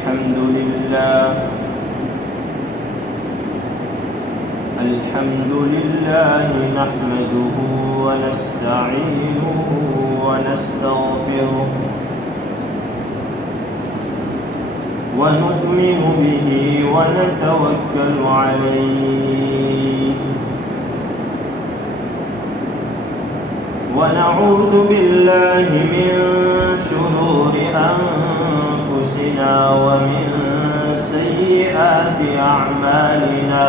الحمد لله نحمده ونستعينه ونستغفره ونؤمن به ونتوكل عليه ونعوذ بالله من شرور أنفسنا ومن سيئات أعمالنا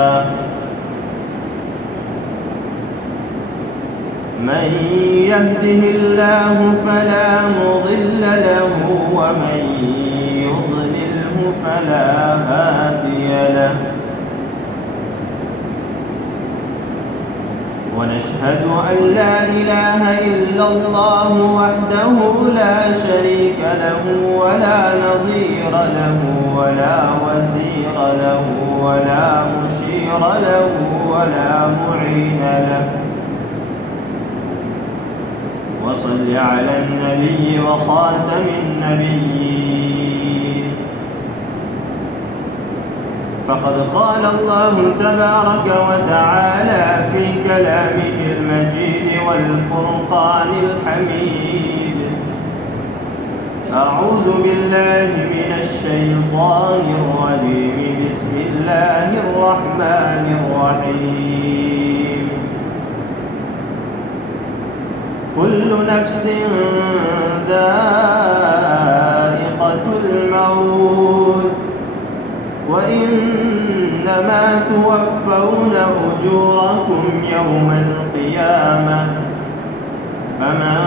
من يهده الله فلا مضل له ومن يضلله فلا هادي له ونشهد أن لا إله إلا الله وحده لا شريك له ولا نظير له ولا وزير له ولا مشير له ولا معين له وصل على النبي وخاتم النبيين فقد قال الله تبارك وتعالى في كلامه المجيد والفرقان الحميد أعوذ بالله من الشيطان الرجيم بسم الله الرحمن الرحيم كل نفس ذائقة الموت وإنما توفون أجوركم يوم القيامة فمن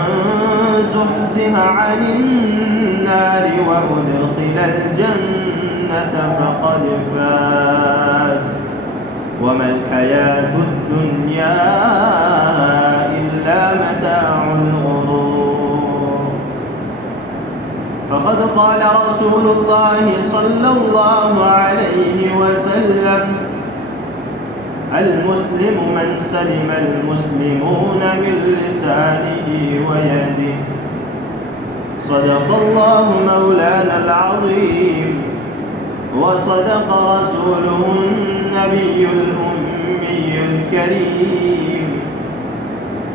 زحزح عن النار وأدخل الجنة فقد فاز وما الحياة الدنيا إلا متاع الغرور فقد قال رسول الله صلى الله عليه وسلم المسلم من سلم المسلمون من لسانه ويده صدق الله مولانا العظيم وصدق رسوله النبي الأمي الكريم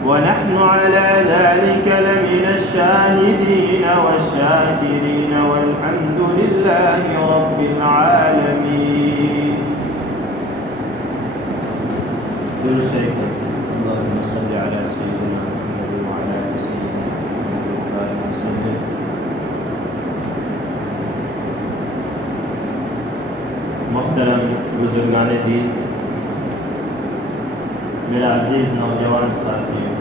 ونحن على ذلك لمن الشاهدين والشاكرين والحمد لله رب العالمين. اللهم صل على سيدنا محمد وعلى آل سيدنا محمد وسلم. محترم بزرگان دین، میرا عزیز نوجوان ساتھیوں،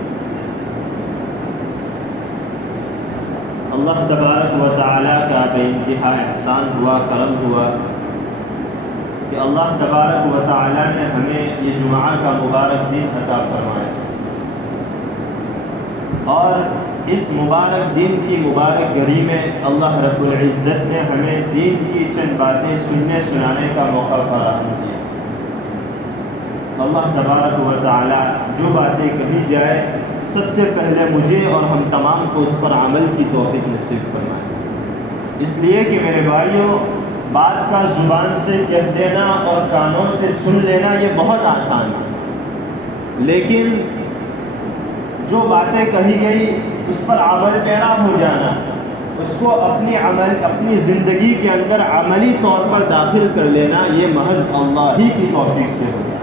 اللہ تبارک و تعالیٰ کا بے انتہا احسان ہوا، کرم ہوا کہ اللہ تبارک و تعالیٰ نے ہمیں یہ جمعہ کا مبارک دن عطا فرمایا اور اس مبارک دن کی مبارک گھڑی میں اللہ رب العزت نے ہمیں دین کی چند باتیں سننے سنانے کا موقع فراہم کیا۔ اللہ تبارک و تعالی جو باتیں کہی جائے سب سے پہلے مجھے اور ہم تمام کو اس پر عمل کی توفیق نصیب فرمائے، اس لیے کہ میرے بھائیوں، بات کا زبان سے کہہ دینا اور کانوں سے سن لینا یہ بہت آسان ہے، لیکن جو باتیں کہی گئی اس پر عمل پیرا ہو جانا، اس کو اپنی زندگی کے اندر عملی طور پر داخل کر لینا، یہ محض اللہ ہی کی توفیق سے ہوگا۔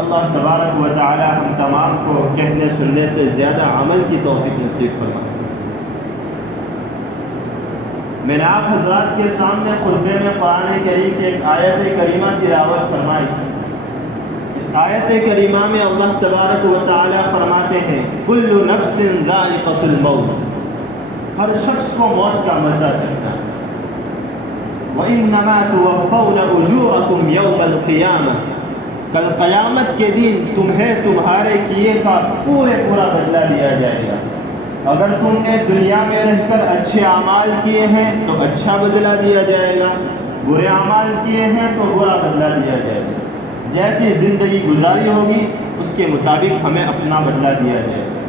اللہ تبارک و تعالی ہم تمام کو کہنے سننے سے زیادہ عمل کی توفیق نصیب فرمائے۔ میں نے آپ حضرات کے سامنے خطبے میں قرآن کریم کی ایک آیت کریمہ تلاوت فرمائی۔ اس آیت کریمہ میں اللہ تبارک و تعالی فرماتے ہیں کل نفس ذائقۃ الموت، ہر شخص کو موت کا مزہ چکھنا ہے۔ وَإِنَّمَا تُوَفَّوْنَ أُجُورَكُمْ يَوْمَ الْقِيَامَةِ، کل قیامت کے دن تمہیں تمہارے کیے کا پورا بدلہ دیا جائے گا۔ اگر تم نے دنیا میں رہ کر اچھے اعمال کیے ہیں تو اچھا بدلہ دیا جائے گا، برے اعمال کیے ہیں تو برا بدلہ دیا جائے گا۔ جیسی زندگی گزاری ہوگی اس کے مطابق ہمیں اپنا بدلہ دیا جائے گا۔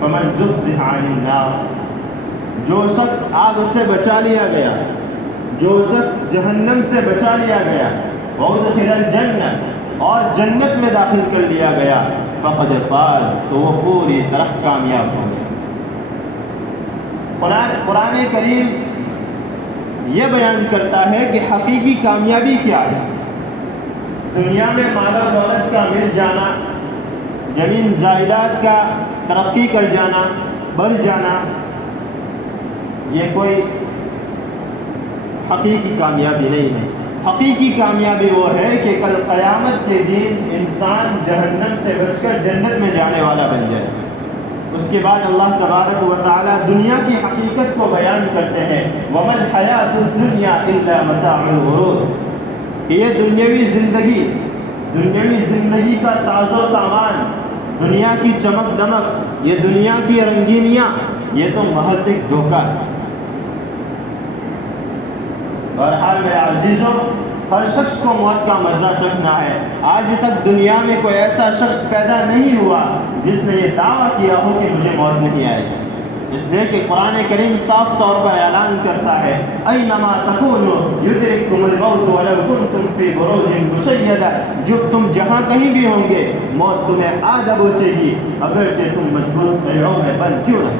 فمن زحزح عن النار، جو شخص آگ سے بچا لیا گیا، جو شخص جہنم سے بچا لیا گیا، وَأُدْخِلَ الْجَنَّةَ اور جنت میں داخل کر لیا گیا، فقد فاز تو وہ پوری طرح کامیاب ہو گیا۔ قرآن کریم یہ بیان کرتا ہے کہ حقیقی کامیابی کیا ہے۔ دنیا میں مال و دولت کا مل جانا، زمین جائیداد کا ترقی کر جانا، بڑھ جانا، یہ کوئی حقیقی کامیابی نہیں ہے۔ حقیقی کامیابی وہ ہے کہ کل قیامت کے دن انسان جہنم سے بچ کر جنت میں جانے والا بن جائے۔ اس کے بعد اللہ تبارک و تعالی دنیا کی حقیقت کو بیان کرتے ہیں، وَمَا الْحَيَاةُ الدُّنْيَا إِلَّا مَتَاعُ الْغُرُورِ کہ یہ دنیاوی زندگی کا ساز و سامان، دنیا کی چمک دمک، یہ دنیا کی رنگینیاں، یہ تو محض ایک دھوکہ ہے۔ بہرحال میرے عزیزوں، ہر شخص کو موت کا مزہ چکھنا ہے۔ آج تک دنیا میں کوئی ایسا شخص پیدا نہیں ہوا جس نے یہ دعویٰ کیا ہو کہ مجھے موت نہیں آئے گی، اس لیے کہ قرآن کریم صاف طور پر اعلان کرتا ہے، اینما تکونوا یدرککم الموت ولو کنتم فی بروج مشیدہ، جو تم جہاں کہیں بھی ہوں گے موت تمہیں آ دبوچے گی، اگرچہ تم مضبوط قلعوں میں بند کیوں نہ۔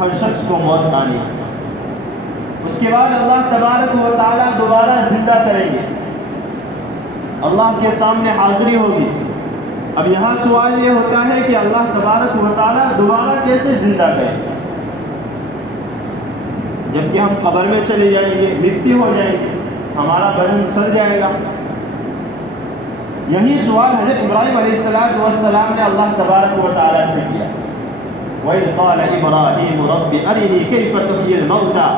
ہر شخص کو موت آنی ہے۔ اس کے بعد اللہ تبارک و تعالیٰ دوبارہ زندہ کریں گے، اللہ کے سامنے حاضری ہوگی۔ اب یہاں سوال یہ ہوتا ہے کہ اللہ تبارک و تعالیٰ دوبارہ کیسے زندہ کریں گے؟ جبکہ ہم قبر میں چلے جائیں گے، مٹی ہو جائیں گے، ہمارا بدن سڑ جائے گا۔ یہی سوال حضرت ابراہیم علیہ السلام نے اللہ تبارک و تعالیٰ سے کیا، وَإِذْ قَالَ إِبْرَاهِيمُ رَبِّ أَرِنِي كَيْفَ تُحْيِي الْمَوْتَى،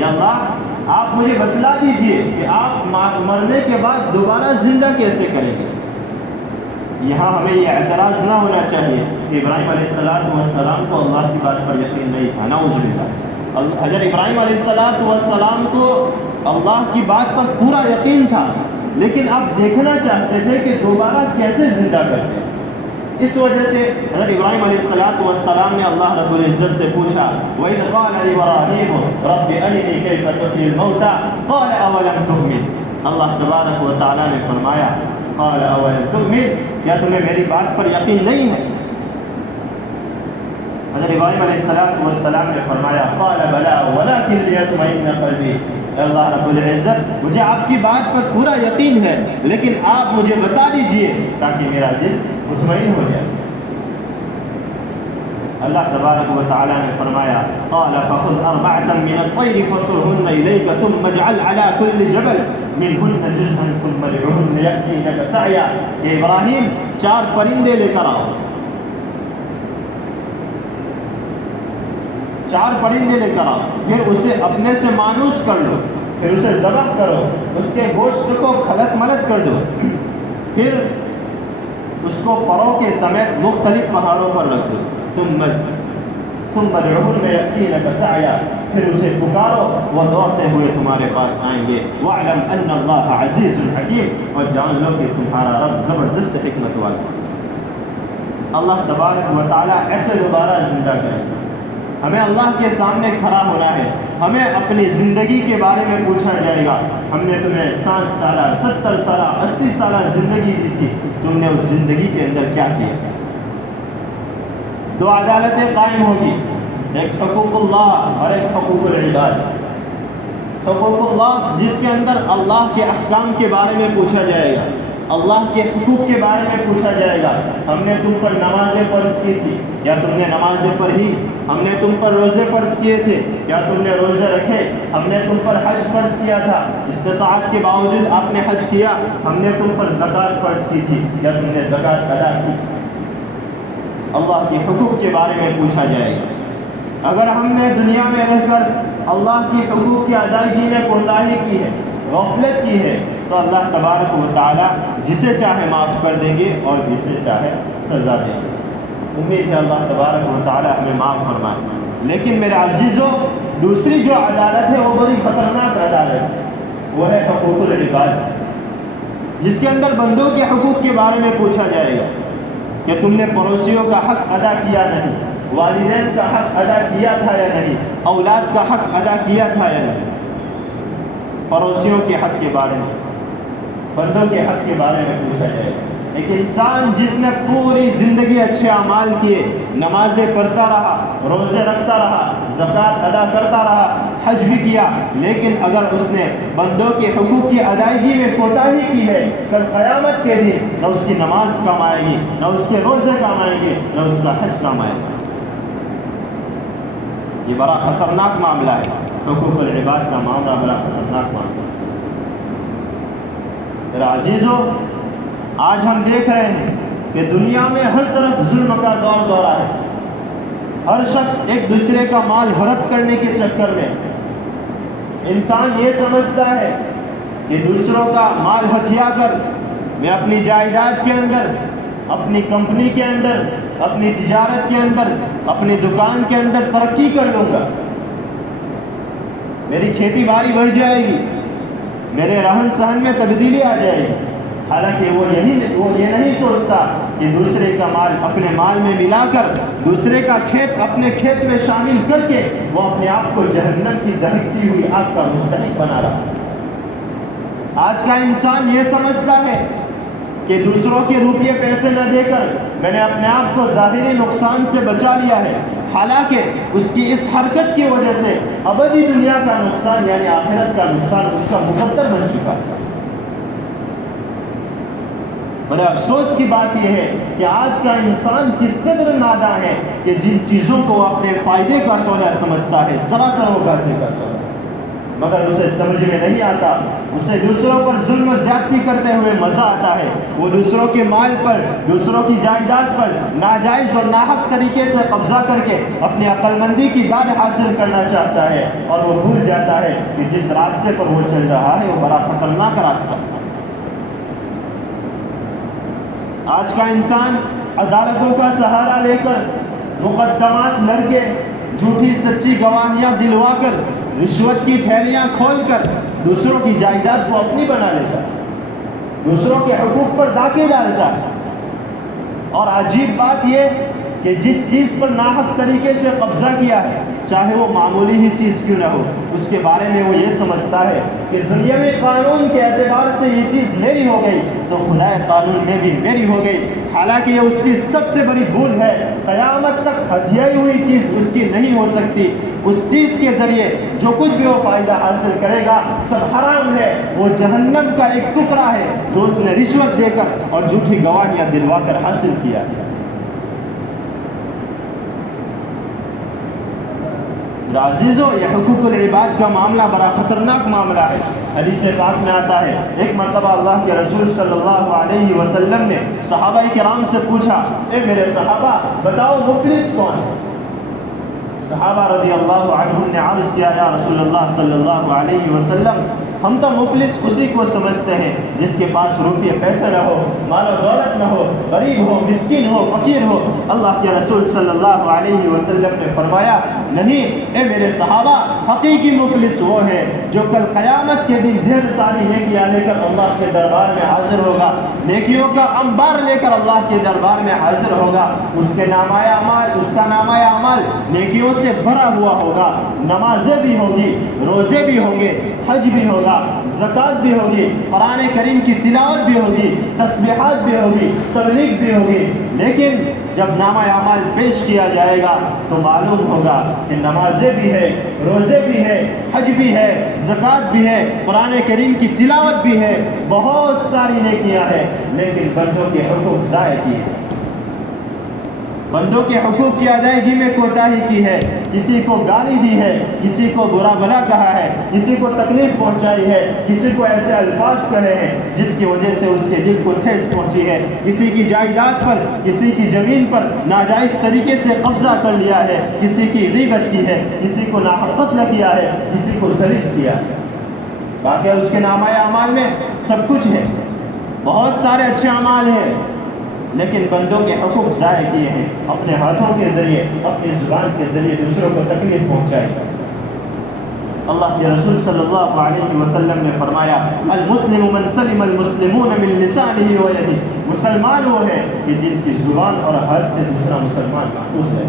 یا اللہ آپ مجھے بتلا دیجئے کہ آپ مرنے کے بعد دوبارہ زندہ کیسے کریں گے۔ یہاں ہمیں یہ اعتراض نہ ہونا چاہیے کہ ابراہیم علیہ السلام کو اللہ کی بات پر یقین نہیں تھا، نعوذ باللہ۔ حضرت ابراہیم علیہ السلام کو اللہ کی بات پر پورا یقین تھا، لیکن آپ دیکھنا چاہتے تھے کہ دوبارہ کیسے زندہ کرتے ہیں۔ اس وجہ سے حضرت ابراہیم علیہ السلام نے اللہ رب العزت سے پوچھا، وَإِذْ قَالَ إِبْرَاهِيمُ رَبِّ أَرِنِي كَيْفَ تُحْيِي الْمَوْتَى قَالَ أَوَلَمْ تُؤْمِنْ، اللہ تبارک و تعالیٰ نے فرمایا، قَالَ أَوَلَمْ تُؤْمِنْ، کیا تمہیں میری بات پر یقین نہیں ہے؟ حضرت ابراہیم علیہ السلام نے فرمایا، قَالَ بَلَا وَلَكِنْ لِيَطْمَئِنَّ قَلْبِي، اللہ رب العزت مجھے آپ کی بات پر پورا یقین ہے، لیکن آپ مجھے بتا دیجئے تاکہ میرا دل مطمئن ہو جائے۔ اللہ تبارک و تعالیٰ نے فرمایا، قَالَ فَخُذْ أَرْبَعَةً مِّنَ الطَّيْرِ فَصُرْهُنَّ إِلَيْكَ ثُمَّ اجْعَلْ عَلَى كُلِّ جَبَلٍ مِّنْهُنَّ جُزْءًا ثُمَّ ادْعُهُنَّ يَأْتِينَكَ سَعْيًا، کہ ابراہیم 4 پرندے لے کر آؤ، 4 پرندے لے کر آؤ، پھر اسے اپنے سے مانوس کر لو، پھر اسے ذبح کرو، اس کے گوشت کو کھلت ملت کر دو، پھر اس کو پروں کے سمیت مختلف پہاڑوں پر رکھ دو، ثم ادعوهن يأتينك سعيا، پھر اسے پکارو وہ دوڑتے ہوئے تمہارے پاس آئیں گے، واعلم ان اللہ عزیز حکیم، اور جان لو کہ تمہارا رب زبردست حکمت والا۔ اللہ تبارک و تعالیٰ ایسے دوبارہ زندہ کریں گے۔ ہمیں اللہ کے سامنے کھڑا ہونا ہے، ہمیں اپنی زندگی کے بارے میں پوچھا جائے گا، ہم نے تمہیں 60 سالہ 70 سالہ 80 سالہ زندگی دی تھی، تم نے اس زندگی کے اندر کیا کیا؟ 2 عدالتیں قائم ہوگی، ایک حقوق اللہ اور ایک حقوق العباد۔ حقوق اللہ جس کے اندر اللہ کے احکام کے بارے میں پوچھا جائے گا، اللہ کے حقوق کے بارے میں پوچھا جائے گا، ہم نے تم پر نمازیں فرض کی تھی، کیا تم نے نمازیں پڑھی؟ ہم نے تم پر روزے فرض کیے تھے، کیا تم نے روزے رکھے؟ ہم نے تم پر حج فرض کیا تھا، استطاعت کے باوجود آپ نے حج کیا۔ ہم نے تم پر زکوٰۃ فرض کی تھی، کیا تم نے زکوٰۃ ادا کی؟ اللہ کے حقوق کے بارے میں پوچھا جائے گا۔ اگر ہم نے دنیا میں رہ کر اللہ کی حقوق کی ادائیگی میں کوتاہی کی ہے، غفلت کی ہے، تو اللہ تبارک و تعالیٰ جسے چاہے معاف کر دیں گے اور جسے چاہے سزا دیں گے۔ امید ہے اللہ تبارک و تعالیٰ ہمیں معاف فرمائے۔ لیکن میرے عزیزوں، دوسری جو عدالت ہے وہ بڑی خطرناک عدالت ہے، وہ ہے حقوق العباد، جس کے اندر بندوں کے حقوق کے بارے میں پوچھا جائے گا کہ تم نے پڑوسیوں کا حق ادا کیا نہیں، والدین کا حق ادا کیا تھا یا نہیں، اولاد کا حق ادا کیا تھا یا نہیں، پڑوسیوں کے حق کے بارے میں، بندوں کے حق کے بارے میں پوچھا جائے گا۔ ایک انسان جس نے پوری زندگی اچھے اعمال کیے، نمازیں پڑھتا رہا، روزے رکھتا رہا، زکوٰۃ ادا کرتا رہا، حج بھی کیا، لیکن اگر اس نے بندوں کے حقوق کی ادائیگی میں کوتاہی کی ہے، کل قیامت کے دن نہ اس کی نماز کام آئے گی، نہ اس کے روزے کام آئیں گے، نہ اس کا حج کام آئے گا۔ یہ بڑا خطرناک معاملہ ہے، حقوق العباد کا معاملہ بڑا خطرناک معاملہ ہے۔ میرا عزیزو، آج ہم دیکھ رہے ہیں کہ دنیا میں ہر طرف ظلم کا دور دورہ ہے۔ ہر شخص ایک دوسرے کا مال ہڑپ کرنے کے چکر میں، انسان یہ سمجھتا ہے کہ دوسروں کا مال ہتھیا کر میں اپنی جائیداد کے اندر، اپنی کمپنی کے اندر، اپنی تجارت کے اندر، اپنی دکان کے اندر ترقی کر لوں گا، میری کھیتی باڑی بڑھ جائے گی، میرے رہن سہن میں تبدیلی آ جائے گی۔ حالانکہ وہ یہ نہیں سوچتا کہ دوسرے کا مال اپنے مال میں ملا کر، دوسرے کا کھیت اپنے کھیت میں شامل کر کے وہ اپنے آپ کو جہنم کی دہکتی ہوئی آگ کا مستحق بنا رہا ہے۔ آج کا انسان یہ سمجھتا ہے کہ دوسروں کے روپیے پیسے نہ دے کر میں نے اپنے آپ کو ظاہری نقصان سے بچا لیا ہے، حالانکہ اس کی اس حرکت کی وجہ سے ابدی دنیا کا نقصان یعنی آخرت کا نقصان اس کا مقدر بن چکا ہے۔ بڑے افسوس کی بات یہ ہے کہ آج کا انسان کس قدر ناداں ہے کہ جن چیزوں کو وہ اپنے فائدے کا سودا سمجھتا ہے، سراسر وہ گھاٹے کا سودا، مگر اسے سمجھ میں نہیں آتا، اسے دوسروں پر ظلم و زیادتی کرتے ہوئے مزہ آتا ہے۔ وہ دوسروں کے مال پر، دوسروں کی جائیداد پر ناجائز اور ناحق طریقے سے قبضہ کر کے اپنی عقل مندی کی داد حاصل کرنا چاہتا ہے، اور وہ بھول جاتا ہے کہ جس راستے پر وہ چل رہا ہے وہ بڑا خطرناک راستہ ہے۔ آج کا انسان عدالتوں کا سہارا لے کر، مقدمات لڑ کے، جھوٹی سچی گواہیاں دلوا کر، رشوت کی تھیلیاں کھول کر دوسروں کی جائیداد کو اپنی بنا لیتا ہے، دوسروں کے حقوق پر ڈاکے ڈالتا ہے۔ اور عجیب بات یہ کہ جس چیز پر ناحق طریقے سے قبضہ کیا ہے، چاہے وہ معمولی ہی چیز کیوں نہ ہو، اس کے بارے میں وہ یہ سمجھتا ہے کہ دنیا میں قانون کے اعتبار سے یہ چیز میری ہو گئی تو خدائے قانون میں بھی میری ہو گئی، حالانکہ یہ اس کی سب سے بڑی بھول ہے۔ قیامت تک ہتھیائی ہوئی چیز اس کی نہیں ہو سکتی۔ اس چیز کے ذریعے جو کچھ بھی وہ فائدہ حاصل کرے گا سب حرام ہے، وہ جہنم کا ایک ٹکڑا ہے جو اس نے رشوت دے کر اور جھوٹی گواہیاں دلوا کر حاصل کیا ہے۔ عزیزو، یہ حقوق العباد کا معاملہ بڑا خطرناک معاملہ ہے۔ حدیث پاک میں آتا ہے، ایک مرتبہ اللہ کے رسول صلی اللہ علیہ وسلم نے صحابہ کرام سے پوچھا، اے میرے صحابہ بتاؤ مفلس کون ہے؟ صحابہ رضی اللہ عنہم نے عرض کیا، یا رسول اللہ صلی اللہ علیہ وسلم، ہم تو مفلس اسی کو سمجھتے ہیں جس کے پاس روپیے پیسے نہ ہو، مال و دولت نہ ہو، غریب ہو، مسکین ہو، فقیر ہو۔ اللہ کے رسول صلی اللہ علیہ وسلم نے فرمایا، نہیں اے میرے صحابہ، حقیقی مفلس وہ ہے جو کل قیامت کے دن ڈھیر ساری نیکیاں لے کر اللہ کے دربار میں حاضر ہوگا، نیکیوں کا انبار لے کر اللہ کے دربار میں حاضر ہوگا۔ اس کے نامۂ اعمال، اس کا نامۂ اعمال نیکیوں سے بھرا ہوا ہوگا، نمازیں بھی ہوگی، روزے بھی ہوں گے، حج بھی ہوگا، زکوٰۃ بھی ہوگی، قرآن کریم کی تلاوت بھی ہوگی، تسبیحات بھی ہوگی، تبلیغ بھی ہوگی، لیکن جب نامہ اعمال پیش کیا جائے گا تو معلوم ہوگا کہ نمازیں بھی ہے، روزے بھی ہے، حج بھی ہے، زکوٰۃ بھی ہے، قرآن کریم کی تلاوت بھی ہے، بہت ساری نیکیاں ہیں، لیکن بندوں کے حقوق ضائع کیے ہیں، بندوں کے حقوق کی ادائیگی میں کوتاہی کی ہے، کسی کو گالی دی ہے، کسی کو برا بھلا کہا ہے، کسی کو تکلیف پہنچائی ہے، کسی کو ایسے الفاظ کہے ہیں جس کی وجہ سے اس کے دل کو ٹھیس پہنچی ہے، کسی کی جائیداد پر، کسی کی زمین پر ناجائز طریقے سے قبضہ کر لیا ہے، کسی کی غیبت کی ہے، کسی کو ناحق قتل کیا ہے، کسی کو ذلیل کیا ہے۔ باقی اس کے نامۂ اعمال میں سب کچھ ہے، بہت سارے اچھے اعمال ہیں، لیکن بندوں کے حقوق ضائع کیے ہیں، اپنے ہاتھوں کے ذریعے، اپنی زبان کے ذریعے دوسروں کو تکلیف پہنچائی۔ اللہ کے رسول صلی اللہ علیہ وسلم نے فرمایا، المسلم من سلم المسلمون من لسانہ ویدہ، مسلمان وہ ہے کہ جس کی زبان اور ہاتھ سے دوسرا مسلمان محفوظ ہے۔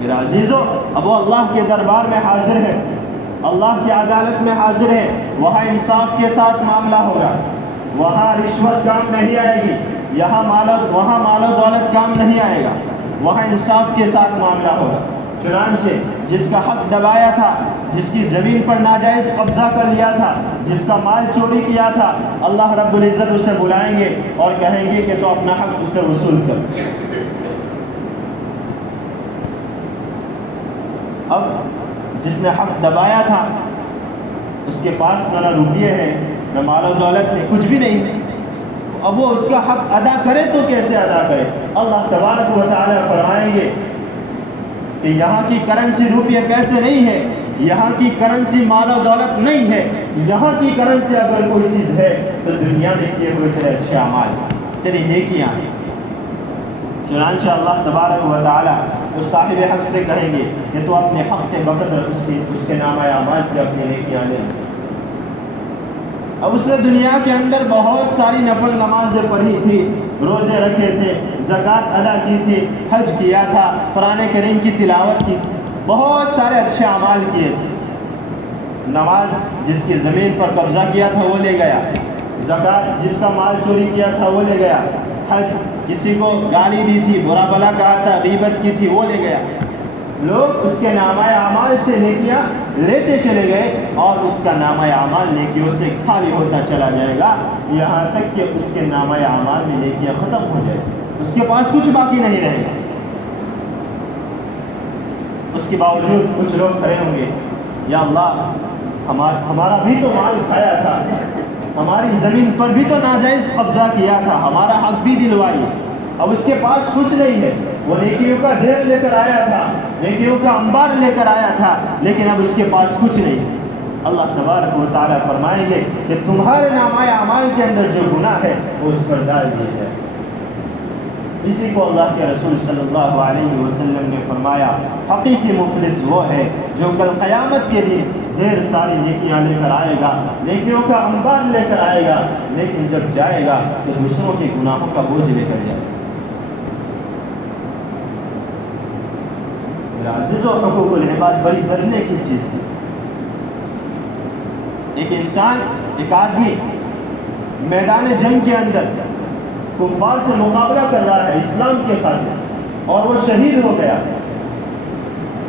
میرا عزیزو، اب وہ اللہ کے دربار میں حاضر ہے، اللہ کی عدالت میں حاضر ہے، وہاں انصاف کے ساتھ معاملہ ہوگا، وہاں رشوت کام نہیں آئے گی، وہاں مال و دولت کام نہیں آئے گا، وہاں انصاف کے ساتھ معاملہ ہوگا۔ چنانچہ جس کا حق دبایا تھا، جس کی زمین پر ناجائز قبضہ کر لیا تھا، جس کا مال چوری کیا تھا، اللہ رب العزت اسے بلائیں گے اور کہیں گے کہ تو اپنا حق اسے وصول کر۔ اب جس نے حق دبایا تھا اس کے پاس نہ روپیے ہیں، نہ مال و دولت ہے، کچھ بھی نہیں ہے، اب وہ اس کا حق ادا کرے تو کیسے ادا کرے؟ اللہ تبارک و تعالی فرمائیں گے کہ یہاں کی کرنسی روپیے پیسے نہیں ہے، یہاں کی کرنسی مال و دولت نہیں ہے، یہاں کی کرنسی اگر کوئی چیز ہے تو دنیا میں کیے ہوئے تیرے اچھے اعمال، تیری نیکیاں ہیں۔ چنانچہ اللہ تبارک و تعالی اس صاحب حق سے کہیں گے کہ تو اپنے حق کے بقدر اس کے نامہ اعمال سے اپنی نیکیاں لے۔ اب اس نے دنیا کے اندر بہت ساری نفل نمازیں پڑھی تھی، روزے رکھے تھے، زکوٰۃ ادا کی تھی، حج کیا تھا، قرآن کریم کی تلاوت کی تھی، بہت سارے اچھے اعمال کیے تھے۔ نماز جس کی زمین پر قبضہ کیا تھا وہ لے گیا، زکوٰۃ جس کا مال چوری کیا تھا وہ لے گیا، حج کسی کو گالی دی تھی، برا بلا کہا تھا، غیبت کی تھی، وہ لے گیا۔ لوگ اس کے نامہ اعمال سے نیکیاں لیتے چلے گئے اور اس کا نامہ اعمال نیکیوں سے خالی ہوتا چلا جائے گا، یہاں تک کہ اس کے نامہ اعمال میں نیکیاں ختم ہو جائیں گی، اس کے پاس کچھ باقی نہیں رہے گا۔ اس کے باوجود کچھ لوگ کھڑے ہوں گے، یا اللہ ہمارا بھی تو مال کھایا تھا، ہماری زمین پر بھی تو ناجائز قبضہ کیا تھا، ہمارا حق بھی دلوائی، اب اس کے پاس کچھ نہیں ہے، وہ نیکیوں کا ڈھیر لے کر آیا تھا، نیکیوں کا انبار لے کر آیا تھا، لیکن اب اس کے پاس کچھ نہیں ہے۔ اللہ تبارک و تعالیٰ فرمائیں گے کہ تمہارے نامہ اعمال کے اندر جو گناہ ہے وہ اس پر ڈال دیا جائے۔ اسی کو اللہ کے رسول صلی اللہ علیہ وسلم نے فرمایا، حقیقی مفلس وہ ہے جو کل قیامت کے دن ڈھیر ساری نیکیاں لے کر آئے گا، نیکیوں کا انبار لے کر آئے گا، لیکن جب جائے گا تو دوسروں کے گناہوں کا بوجھ لے کر جائے گا۔ عزیز و حقوق العباد بڑی ڈرنے کی چیز ہے۔ ایک انسان، ایک آدمی میدان جنگ کے اندر کفار سے مقابلہ کر رہا ہے اسلام کے خاطر اور وہ شہید ہو گیا،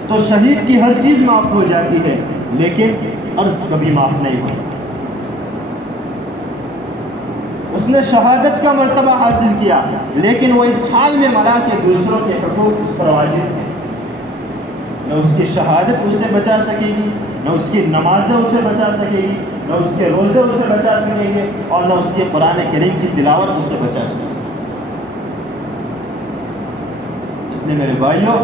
تو شہید کی ہر چیز معاف ہو جاتی ہے لیکن عرض کبھی معاف نہیں ہوتا۔ اس نے شہادت کا مرتبہ حاصل کیا لیکن وہ اس حال میں مرا کہ دوسروں کے حقوق اس پر واجب تھے، نہ اس کی شہادت اسے بچا سکے گی، نہ اس کی نمازیں اسے بچا سکے گی، نہ اس کے روزے اسے بچا سکیں گے، اور نہ اس کے قرآن کریم کی تلاوت اسے بچا سکے گی۔ اس لیے میرے بھائیوں،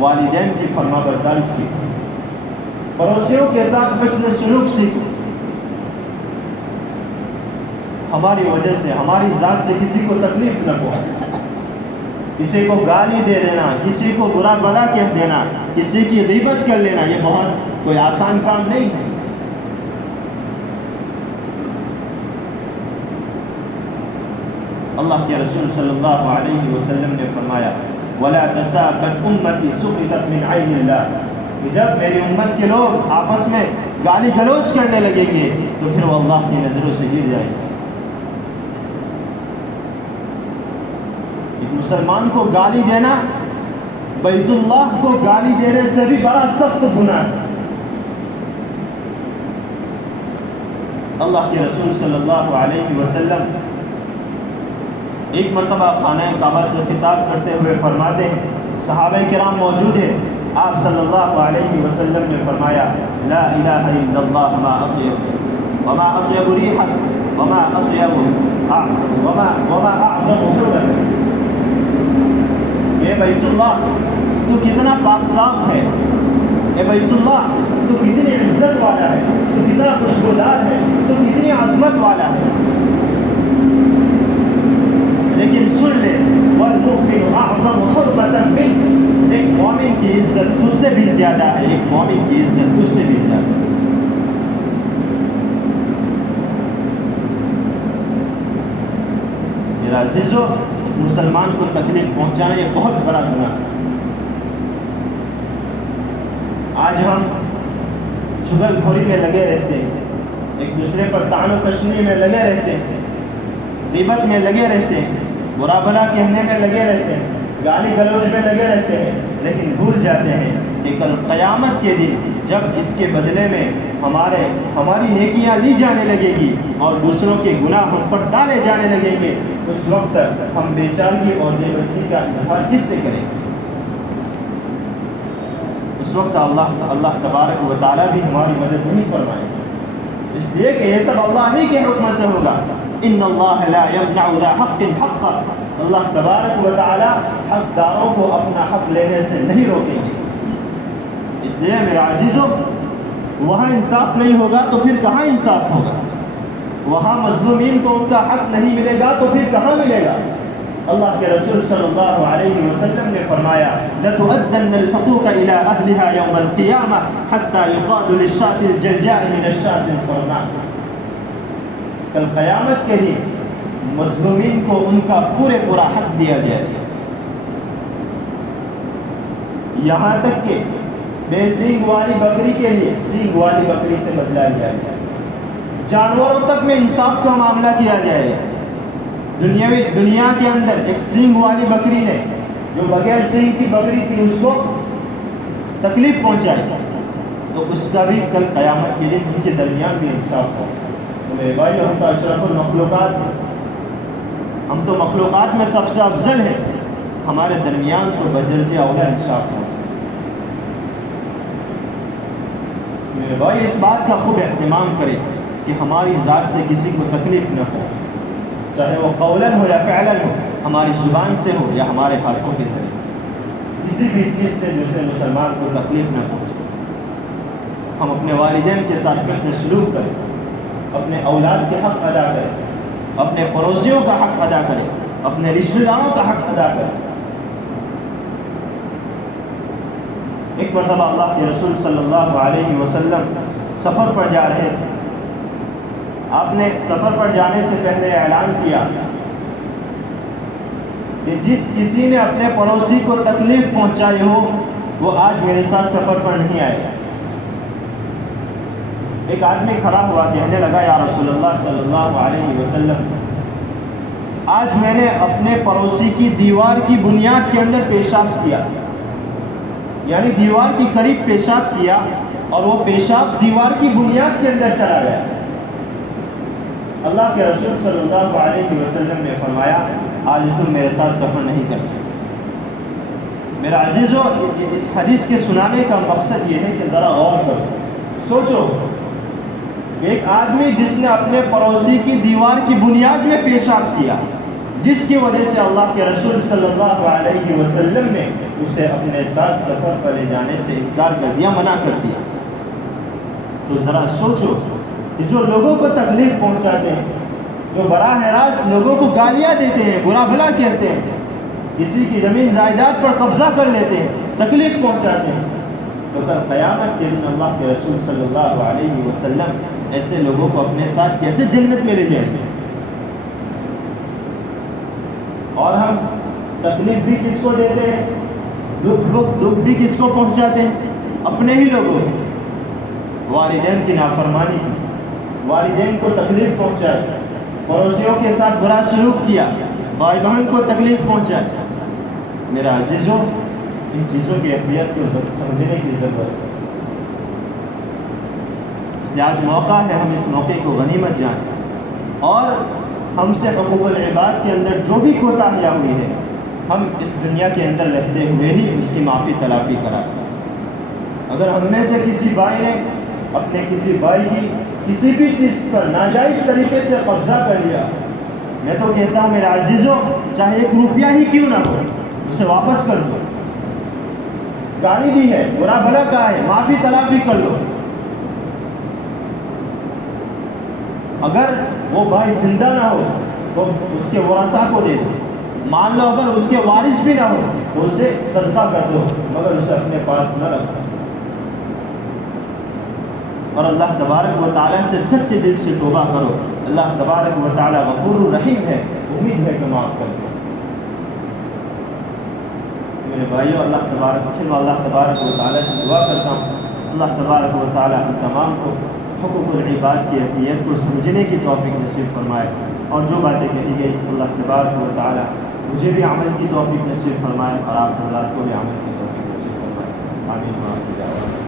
والدین کی فرما برداری سیکھو، پڑوسیوں کے ساتھ حسن سلوک سیکھو۔ ہماری وجہ سے، ہماری ذات سے کسی کو تکلیف نہ پہنچے، کسی کو گالی دے دینا، کسی کو برا بلا کہہ دینا، کسی کی غیبت کر لینا، یہ بہت کوئی آسان کام نہیں ہے۔ اللہ کے رسول صلی اللہ علیہ وسلم نے فرمایا، وَلَا تَسَابَتْ أُمَّتِي سُقِطَتْ مِنْ عَيْنِ اللَّهِ، کہ جب میری امت کے لوگ آپس میں گالی گلوچ کرنے لگیں گے تو پھر وہ اللہ کی نظروں سے گر جائیں گے۔ ایک مسلمان کو گالی دینا بیت اللہ کو گالی دینے سے بھی بڑا سخت گناہ ہے۔ اللہ کے رسول صلی اللہ علیہ وسلم ایک مرتبہ خانہ کعبہ سے خطاب کرتے ہوئے فرماتے ہیں، صحابہ کرام موجود ہیں، آپ صلی اللہ علیہ وسلم نے فرمایا، لا الہ الا اللہ ما اطیب وما اطیب ریحا وما اطیب وما اعظم حرمتا۔ اے بیت اللہ تو کتنا پاک صاف ہے، اے بیت اللہ تو کتنی عزت والا ہے، تو کتنا خوشگوار ہے، تو کتنی عظمت والا ہے، لیکن سن لے والمؤمن اعظم حرمتا منہ، ایک مومن کی عزت تجھ سے بھی زیادہ ہے، ایک مومن کی عزت تجھ سے بھی زیادہ ہے۔ میرا عزیزو، مسلمان مسلمان کو تکلیف پہنچانا یہ بہت بڑا گناہ ہے۔ آج ہم چغل خوری میں لگے رہتے ہیں، ایک دوسرے پر طعن و تشنیع میں لگے رہتے ہیں، غیبت میں لگے رہتے ہیں، برا بھلا کہنے میں لگے رہتے ہیں، گالی گلوچ میں لگے رہتے ہیں، لیکن بھول جاتے ہیں کہ کل قیامت کے دن جب اس کے بدلے میں ہماری نیکیاں لی جانے لگے گی اور دوسروں کے گناہ ہم پر ڈالے جانے لگیں گے، اس وقت ہم بے چارگی اور بے بسی کا اظہار کس سے کریں گے؟ اس وقت اللہ تبارک و تعالیٰ بھی ہماری مدد نہیں فرمائے گا، اس لیے کہ یہ سب اللہ ہی کے حکم سے ہوگا۔ ان اللہ لا یمنع ذا حق حقا، اللہ تبارک و تعالیٰ حقداروں کو اپنا حق لینے سے نہیں روکیں گے۔ اس لیے میرے عزیزوں، وہاں انصاف نہیں ہوگا تو پھر کہاں انصاف ہوگا؟ وہاں مظلومین کو ان کا حق نہیں ملے گا تو پھر کہاں ملے گا؟ اللہ کے رسول صلی اللہ علیہ وسلم نے فرمایا لَتُؤَدَّنَّ الْحُقُوقَ إِلَىٰ أَهْلِهَا يَوْمَ الْقِيَامَةِ حَتَّى يُقَادُ لِلشَّاةِ الْجَلْجَاءِ مِنَ الشَّاةِ الْقَرْنَاءِ۔ کل قیامت کے دن مظلومین کو ان کا پورا حق دیا جائے گا، یہاں تک کہ بے سینگ والی بکری کے لیے سینگ والی بکری سے بدلا جائے گا، جانوروں تک میں انصاف کا معاملہ کیا جائے گا۔ دنیا کے اندر ایک سینگ والی بکری نے جو بغیر سینگ کی بکری تھی اس کو تکلیف پہنچائی، تو اس کا بھی کل قیامت کے دن ان کے درمیان بھی انصاف ہو۔ تو میرے بھائی، ہم تو اشرف المخلوقات ہیں، ہم تو مخلوقات میں سب سے افضل ہیں، ہمارے درمیان تو بدرجہ اولا انصاف ہو۔ میرے بھائی، اس بات کا خوب اہتمام کریں کہ ہماری ذات سے کسی کو تکلیف نہ ہو، چاہے وہ قولاً ہو یا فعلاً ہو، ہماری زبان سے ہو یا ہمارے ہاتھوں کے ذریعے، کسی بھی چیز سے دوسرے مسلمان کو تکلیف نہ پہنچے۔ ہم اپنے والدین کے ساتھ حسن سلوک کریں، اپنے اولاد کے حق ادا کریں، اپنے پڑوسیوں کا حق ادا کریں، اپنے رشتہ داروں کا حق ادا کریں۔ ایک مرتبہ اللہ کے رسول صلی اللہ علیہ وسلم سفر پر جا رہے تھے۔ آپ نے سفر پر جانے سے پہلے اعلان کیا کہ جس کسی نے اپنے پڑوسی کو تکلیف پہنچائی ہو وہ آج میرے ساتھ سفر پر نہیں آئے گا۔ ایک آدمی کھڑا ہوا، کہنے لگا یا رسول اللہ صلی اللہ علیہ وسلم، آج میں نے اپنے پڑوسی کی دیوار کی بنیاد کے اندر پیشاب کیا، یعنی دیوار کے قریب پیشاب کیا اور وہ پیشاب دیوار کی بنیاد کے اندر چلا گیا۔ اللہ کے رسول صلی اللہ علیہ وسلم نے فرمایا آج تم میرے ساتھ سفر نہیں کر سکتے۔ میرا عزیزو، اس حدیث کے سنانے کا مقصد یہ ہے کہ ذرا غور کرو، سوچو، ایک آدمی جس نے اپنے پڑوسی کی دیوار کی بنیاد میں پیشاب کیا، جس کی وجہ سے اللہ کے رسول صلی اللہ علیہ وسلم نے اسے اپنے ساتھ سفر پر لے جانے سے انکار کر دیا، منع کر دیا۔ تو ذرا سوچو کہ جو لوگوں کو تکلیف پہنچاتے ہیں، جو براہ راست لوگوں کو گالیاں دیتے ہیں، برا بھلا کہتے ہیں، کسی کی زمین جائیداد پر قبضہ کر لیتے ہیں، تکلیف پہنچاتے ہیں، تو کل قیامت کے دن اللہ کے رسول صلی اللہ علیہ وسلم ایسے لوگوں کو اپنے ساتھ کیسے جنت میں لے جائیں گے؟ اور ہم تکلیف بھی کس کو دیتے ہیں، دکھ بھی کس کو پہنچاتے ہیں؟ اپنے ہی لوگوں کو۔ والدین کی نافرمانی کی، والدین کو تکلیف پہنچائی، پڑوسیوں کے ساتھ برا سلوک کیا، بھائی بہن کو تکلیف پہنچائی۔ میرا عزیزوں، ان چیزوں کی اہمیت کو سمجھنے کی ضرورت ہے۔ اس لیے آج موقع ہے ہم اس موقع کو غنیمت جانیں اور ہم سے حقوق العباد کے اندر جو بھی کوتاہیاں ہوئی ہے، ہم اس دنیا کے اندر رہتے ہوئے ہی اس کی معافی تلافی کرائیں۔ اگر ہم میں سے کسی بھائی نے اپنے کسی بھائی کی کسی بھی چیز پر ناجائز طریقے سے قبضہ کر لیا، میں تو کہتا ہوں میرے عزیزوں، چاہے 1 روپیہ ہی کیوں نہ ہو، اسے واپس کر دو۔ گالی دی ہے، برا بھلا کہا ہے، معافی تلافی کر لو۔ اگر وہ بھائی زندہ نہ ہو تو اس کے ورثاء کو دے دو۔ مان لو اگر اس کے وارث بھی نہ ہو تو اسے صدقہ کر دو، مگر اسے اپنے پاس نہ رکھو۔ اور اللہ تبارک و تعالیٰ سے سچے دل سے توبہ کرو۔ اللہ تبارک و تعالیٰ غفور رحیم ہے، امید ہے کہ معاف کر دے۔ میرے بھائیوں اللہ تبارک و تعالیٰ سے دعا کرتا ہوں، اللہ تبارک و تعالیٰ ہم تمام کو حقوق العباد کی اہمیت کو سمجھنے کی توفیق نصیب فرمائے، اور جو باتیں کہی گئی اللہ تبارک و تعالیٰ مجھے بھی عمل کی توفیق نصیب فرمائے اور آپ حضرات کو بھی عمل کی توفیق نصیب فرمائے۔ آمین۔